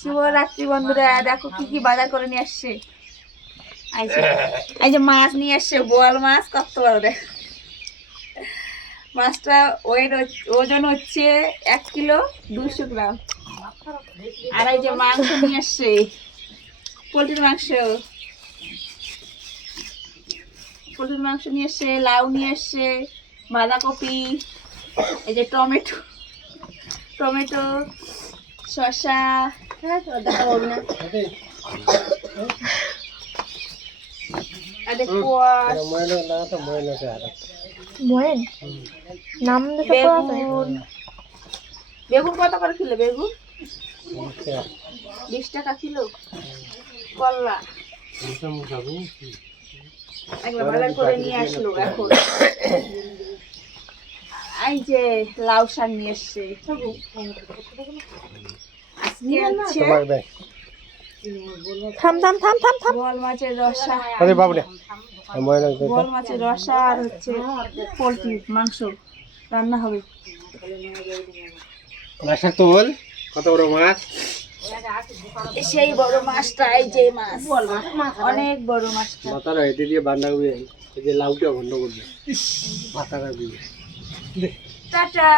শিবরাত্রি বন্ধুরা, দেখো কি কি বাজার করে নিয়ে আসছে। এই যে মাছ নিয়ে আসছে, বোয়াল মাছ, কত বড় দেখ মাছটা। ওজন হচ্ছে 1 কিলো 200 গ্রাম। আর এই যে মাংস নিয়ে আসছে, পোলট্রির মাংস নিয়ে এসছে, লাউ নিয়ে এসছে, বাঁধাকপি, এই যে টমেটো, শসা, বেগুন কত করে কিলো? বেগুন 20 টাকা কিলো। কল্লা একবার বাজার করে নিয়ে আসলো। এখন এই যে লাউ শাক নিয়ে এসছে। আজকে হচ্ছে বোয়াল মাছের রসা, আর হচ্ছে পোলট্রির মাংস রান্না হবে। কত বড় মাছ, সেই বড় মাছটা, এই যে মাছ, অনেক বড় মাছটা। মাথাটা এতে দিয়ে বাঁধাকপি, এই যে লাউটা বন্ধ করবে মাথাটা দিয়ে। টাটা।